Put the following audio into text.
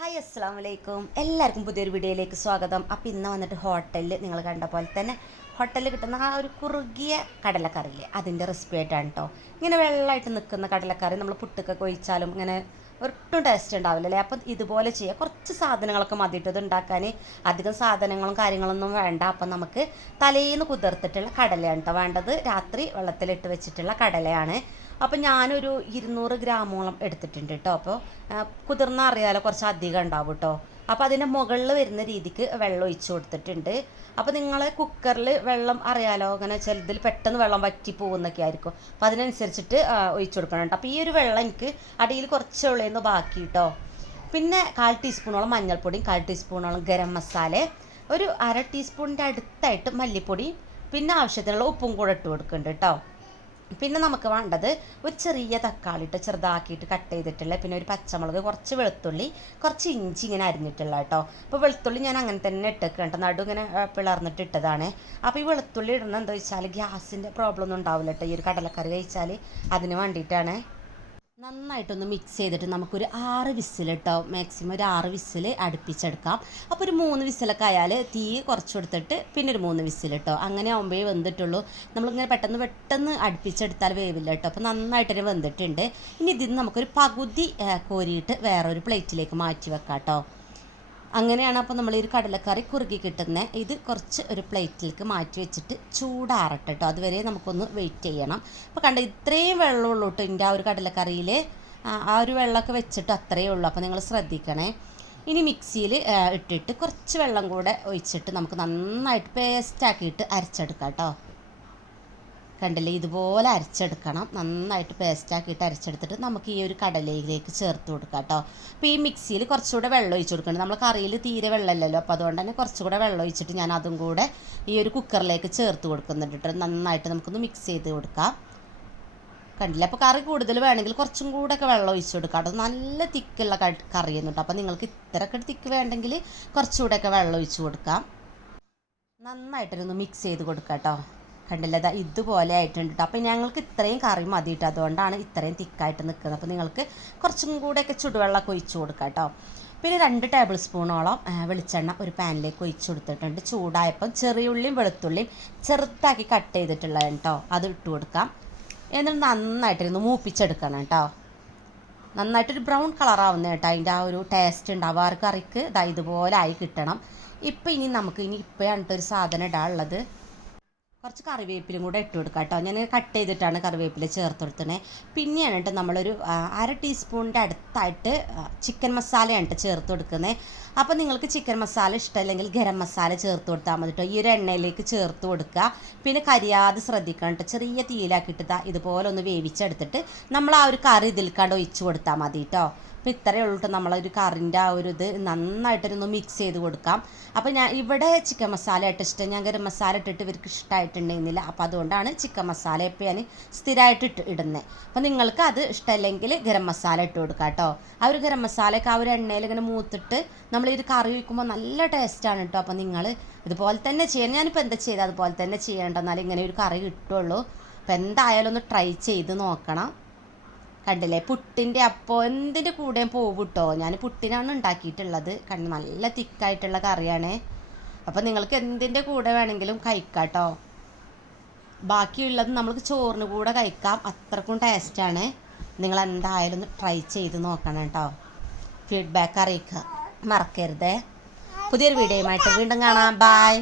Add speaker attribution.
Speaker 1: Hi അസ്സാം വലൈക്കും എല്ലാവർക്കും പുതിയൊരു വീഡിയോയിലേക്ക് സ്വാഗതം. അപ്പോൾ ഇന്ന് വന്നിട്ട് ഹോട്ടലിൽ നിങ്ങൾ കണ്ട പോലെ തന്നെ ഹോട്ടലിൽ കിട്ടുന്ന ആ ഒരു കുറുകിയ കടലക്കറിയില്ലേ അതിന്റെ റെസിപ്പി ആയിട്ടാണ് കേട്ടോ ഇങ്ങനെ വെള്ളമായിട്ട് നിൽക്കുന്ന കടലക്കറി നമ്മൾ പുട്ടൊക്കെ കൊഴിച്ചാലും ഇങ്ങനെ ഒട്ടും ടേസ്റ്റ് ഉണ്ടാവില്ല അല്ലേ? അപ്പം ഇതുപോലെ ചെയ്യുക കുറച്ച് സാധനങ്ങളൊക്കെ മതിയിട്ട് ഇത് ഉണ്ടാക്കാൻ അധികം സാധനങ്ങളും കാര്യങ്ങളൊന്നും വേണ്ട. അപ്പം നമുക്ക് തലേന്ന് കുതിർത്തിട്ടുള്ള കടലയാണ് കേട്ടോ വേണ്ടത്. രാത്രി വെള്ളത്തിലിട്ട് വെച്ചിട്ടുള്ള കടലയാണ്. അപ്പം ഞാനൊരു ഇരുന്നൂറ് ഗ്രാമോളം എടുത്തിട്ടുണ്ട് കേട്ടോ അപ്പോൾ കുതിർന്ന അറിയാലോ കുറച്ച് അധികം ഉണ്ടാവും കേട്ടോ അപ്പോൾ അതിന്റെ മുകളിൽ വരുന്ന രീതിക്ക് വെള്ളം ഒഴിച്ച് കൊടുത്തിട്ടുണ്ട്. അപ്പോൾ നിങ്ങൾ കുക്കറിൽ വെള്ളം അറിയാലോ? അങ്ങനെ ചിലതിൽ പെട്ടെന്ന് വെള്ളം വറ്റി പോകുന്നൊക്കെ ആയിരിക്കും. അപ്പോൾ അതിനനുസരിച്ചിട്ട് ഒഴിച്ചു കൊടുക്കണം അപ്പോൾ ഈ ഒരു വെള്ളം എനിക്ക് അടിയിൽ കുറച്ച് ബാക്കി കേട്ടോ പിന്നെ കാൽ ടീസ്പൂണോളം മഞ്ഞൾപ്പൊടിയും കാൽ ടീസ്പൂണോളം ഗരം മസാല ഒരു അര ടീസ്പൂണിന്റെ അടുത്തായിട്ട് മല്ലിപ്പൊടി പിന്നെ ആവശ്യത്തിനുള്ള ഉപ്പും കൂടെ ഇട്ട് കൊടുക്കുന്നുണ്ട് കേട്ടോ പിന്നെ നമുക്ക് വേണ്ടത് ഒരു ചെറിയ തക്കാളി ഇട്ട് ചെറുതാക്കിയിട്ട് കട്ട് ചെയ്തിട്ടുള്ള പിന്നെ ഒരു പച്ചമുളക് കുറച്ച് വെളുത്തുള്ളി കുറച്ച് ഇഞ്ചി ഇങ്ങനെ അരിഞ്ഞിട്ടുള്ള കേട്ടോ. അപ്പോൾ വെളുത്തുള്ളി ഞാൻ അങ്ങനെ തന്നെ ഇട്ടേക്ക് കേട്ടോ നടു ഇങ്ങനെ പിളർന്നിട്ട് ഇട്ടതാണ്. അപ്പോൾ ഈ വെളുത്തുള്ളി ഇടുന്നത് എന്താ വെച്ചാൽ ഗ്യാസിന്റെ പ്രോബ്ലം ഒന്നും ഉണ്ടാവില്ല കേട്ടോ. ഈ ഒരു കടലക്കറി കഴിച്ചാൽ അതിന് വേണ്ടിയിട്ടാണ്. നന്നായിട്ടൊന്ന് മിക്സ് ചെയ്തിട്ട് നമുക്കൊരു ആറ് വിസിൽ കേട്ടോ മാക്സിമം ഒരു ആറ് വിസിൽ അടുപ്പിച്ചെടുക്കാം. അപ്പോൾ ഒരു മൂന്ന് വിസിലൊക്കെ ആയാൽ തീ കുറച്ച് കൊടുത്തിട്ട് പിന്നെ ഒരു മൂന്ന് വിസിൽ കേട്ടോ അങ്ങനെ ആകുമ്പോഴേ വെന്തിട്ടുള്ളൂ. നമ്മളിങ്ങനെ പെട്ടെന്ന് പെട്ടെന്ന് അടുപ്പിച്ചെടുത്താൽ വേവില്ല കേട്ടോ അപ്പോൾ നന്നായിട്ടൊരു വെന്തിട്ടുണ്ട്. ഇനി ഇതിൽ നിന്ന് നമുക്കൊരു പകുതി കോരിയിട്ട് വേറൊരു പ്ലേറ്റിലേക്ക് മാറ്റി വെക്കാം കേട്ടോ അങ്ങനെയാണ് അപ്പോൾ നമ്മൾ ഈ ഒരു കടലക്കറി കുറുകി കിട്ടുന്നത് ഇത് കുറച്ച് ഒരു പ്ലേറ്റിലേക്ക് മാറ്റി വെച്ചിട്ട് ചൂടാറട്ടെ കേട്ടോ അതുവരെ നമുക്കൊന്ന് വെയിറ്റ് ചെയ്യണം. അപ്പോൾ കണ്ട ഇത്രയും വെള്ളമുള്ളൂ കേട്ടോ എന്റെ ആ ഒരു കടലക്കറിയിൽ ആ ഒരു വെള്ളമൊക്കെ വെച്ചിട്ട് അത്രയേ ഉള്ളൂ. അപ്പോൾ നിങ്ങൾ ശ്രദ്ധിക്കണേ. ഇനി മിക്സിയിൽ ഇട്ടിട്ട് കുറച്ച് വെള്ളം കൂടെ ഒഴിച്ചിട്ട് നമുക്ക് നന്നായിട്ട് പേസ്റ്റാക്കിയിട്ട് അരച്ചെടുക്കാം കേട്ടോ കണ്ടില്ലേ? ഇതുപോലെ അരച്ചെടുക്കണം. നന്നായിട്ട് പേസ്റ്റാക്കിയിട്ട് അരച്ചെടുത്തിട്ട് നമുക്ക് ഈ ഒരു കടലയിലേക്ക് ചേർത്ത് കൊടുക്കാം കേട്ടോ അപ്പോൾ ഈ മിക്സിയിൽ കുറച്ചുകൂടെ വെള്ളം ഒഴിച്ച് കൊടുക്കണം. നമ്മൾ കറിയിൽ തീരെ വെള്ളമില്ലല്ലോ. അപ്പോൾ അതുകൊണ്ട് തന്നെ കുറച്ചുകൂടെ വെള്ളം ഒഴിച്ചിട്ട് ഞാൻ അതും കൂടെ ഈ ഒരു കുക്കറിലേക്ക് ചേർത്ത് കൊടുക്കുന്നുണ്ട് കേട്ടോ നന്നായിട്ട് നമുക്കൊന്ന് മിക്സ് ചെയ്ത് കൊടുക്കാം. കണ്ടില്ല? അപ്പോൾ കറി കൂടുതൽ വേണമെങ്കിൽ കുറച്ചും കൂടെ ഒക്കെ വെള്ളം ഒഴിച്ചു കൊടുക്കാം കേട്ടോ നല്ല തിക്കുള്ള കറിയൊന്നും കേട്ടോ അപ്പോൾ നിങ്ങൾക്ക് ഇത്രയൊക്കെ തിക്ക് വേണ്ടെങ്കിൽ കുറച്ചുകൂടെ ഒക്കെ വെള്ളം ഒഴിച്ചു കൊടുക്കാം. നന്നായിട്ടൊന്ന് മിക്സ് ചെയ്ത് കൊടുക്കാം കേട്ടോ കണ്ടില്ല. ദാ ഇതുപോലെ ആയിട്ടുണ്ട് കേട്ടോ അപ്പോൾ ഞങ്ങൾക്ക് ഇത്രയും കറി മതി കേട്ടോ അതുകൊണ്ടാണ് ഇത്രയും തിക്കായിട്ട് നിൽക്കുന്നത് അപ്പോൾ നിങ്ങൾക്ക് കുറച്ചും കൂടെയൊക്കെ ചുടുവെള്ളമൊക്കെ ഒഴിച്ചു കൊടുക്കാം കേട്ടോ പിന്നെ രണ്ട് ടേബിൾ സ്പൂണോളം വെളിച്ചെണ്ണ ഒരു പാനിലേക്ക് ഒഴിച്ച് കൊടുത്തിട്ടുണ്ട്. ചൂടായപ്പം ചെറിയ ഉള്ളിയും വെളുത്തുള്ളിയും ചെറുത്താക്കി കട്ട് ചെയ്തിട്ടുള്ളത് കേട്ടോ അത് ഇട്ട് കൊടുക്കാം. എന്നിട്ട് നന്നായിട്ടിരുന്ന് മൂപ്പിച്ചെടുക്കണം കേട്ടോ നന്നായിട്ടൊരു ബ്രൗൺ കളറാവുന്ന കേട്ടോ അതിന്റെ ആ ഒരു ടേസ്റ്റ് ഉണ്ടാവും ആ കറിക്ക് ഇതാ ഇതുപോലെ ആയി കിട്ടണം. ഇപ്പം ഇനി നമുക്ക് ഇനി ഇപ്പോഴാണ് ഒരു സാധനം ഇടാനുള്ളത്. കുറച്ച് കറിവേപ്പിലും കൂടെ ഇട്ട് കൊടുക്കാം കേട്ടോ. ഞാൻ കട്ട് ചെയ്തിട്ടാണ് കറിവേപ്പില ചേർത്ത് കൊടുത്തത് പിന്നെയാണ് കേട്ടോ നമ്മളൊരു അര ടീസ്പൂണിന്റെ അടുത്തായിട്ട് ചിക്കൻ മസാലയാണ് കേട്ടോ ചേർത്ത് കൊടുക്കുന്നത് അപ്പോൾ നിങ്ങൾക്ക് ചിക്കൻ മസാല ഇഷ്ടമല്ലെങ്കിൽ ഗരം മസാല ചേർത്ത് കൊടുത്താൽ മതി കേട്ടോ ഈ ഒരു എണ്ണയിലേക്ക് ചേർത്ത് കൊടുക്കുക. പിന്നെ കരിയാതെ ശ്രദ്ധിക്കണം കേട്ടോ ചെറിയ തീയിലാക്കിയിട്ട് ഇതുപോലെ ഒന്ന് വേവിച്ചെടുത്തിട്ട് നമ്മൾ ആ ഒരു കറി ഇതിൽക്കാണ്ട് ഒഴിച്ച് കൊടുത്താൽ മതി കേട്ടോ അപ്പോൾ ഇത്രയേ ഉള്ളൂ കേട്ടോ നമ്മളൊരു കറിന്റെ ആ ഒരു ഇത് നന്നായിട്ടൊന്ന് മിക്സ് ചെയ്ത് കൊടുക്കാം. അപ്പോൾ ഞാൻ ഇവിടെ ചിക്കൻ മസാല ആയിട്ട് ഇഷ്ടം. ഞാൻ ഗരം മസാല ഇട്ടിട്ട് ഇവർക്ക് ഇഷ്ടമായിട്ടുണ്ടായിരുന്നില്ല അപ്പോൾ അതുകൊണ്ടാണ് ചിക്കൻ മസാല ഇപ്പോൾ ഞാൻ സ്ഥിരമായിട്ട് ഇട്ട് ഇടുന്നത് അപ്പോൾ നിങ്ങൾക്ക് അത് ഇഷ്ടമല്ലെങ്കിൽ ഗരം മസാല ഇട്ട് കൊടുക്കാം കേട്ടോ ആ ഒരു ഗരം മസാലയൊക്കെ ആ ഒരു എണ്ണയിൽ ഇങ്ങനെ മൂത്തിട്ട് നമ്മൾ ഇത് കറി വയ്ക്കുമ്പോൾ നല്ല ടേസ്റ്റാണ് കേട്ടോ അപ്പോൾ നിങ്ങൾ ഇതുപോലെ തന്നെ ചെയ്യണം. ഞാനിപ്പോൾ എന്താ ചെയ്തത് അതുപോലെ തന്നെ ചെയ്യേണ്ട. എന്നാലും ഇങ്ങനെ ഒരു കറി കിട്ടുള്ളൂ. അപ്പോൾ എന്തായാലും ഒന്ന് ട്രൈ ചെയ്ത് നോക്കണം. കണ്ടില്ലേ? പുട്ടിന്റെ അപ്പോൾ എന്തിന്റെ കൂടെയും പോവും കേട്ടോ ഞാൻ പുട്ടിനാണ് ഉണ്ടാക്കിയിട്ടുള്ളത്. കണ്ട് നല്ല തിക്കായിട്ടുള്ള കറിയാണ്. അപ്പോൾ നിങ്ങൾക്ക് എന്തിന്റെ കൂടെ വേണമെങ്കിലും കഴിക്കാം കേട്ടോ ബാക്കിയുള്ളത് നമ്മൾക്ക് ചോറിന് കൂടെ കഴിക്കാം. അത്രക്കും ടേസ്റ്റാണ്. നിങ്ങൾ എന്തായാലും ഒന്ന് ട്രൈ ചെയ്ത് നോക്കണം കേട്ടോ. ഫീഡ്ബാക്ക് അറിയിക്കുക. മറക്കരുതേ. പുതിയൊരു വീഡിയോയുമായിട്ട് വീണ്ടും കാണാം. ബായ്